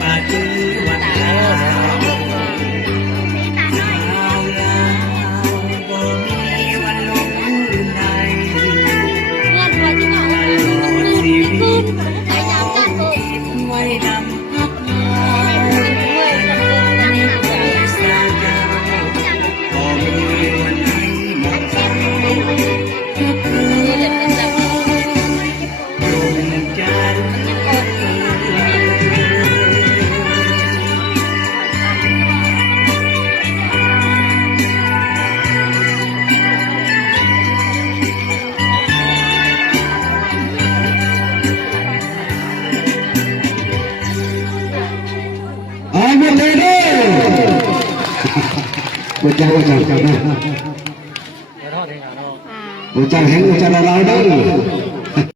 ปฏิวัติลาวชาวลาวบ่มีวันหลงลืมใดชีวิตไว้นำพักเราสร้างเจ้าบ่มีวันไหนหมดใจก็คือดวงจันทร์อายุเลยเด้อบุญจังบุญจังบุญจังแห่งบุญจังเราเด้อ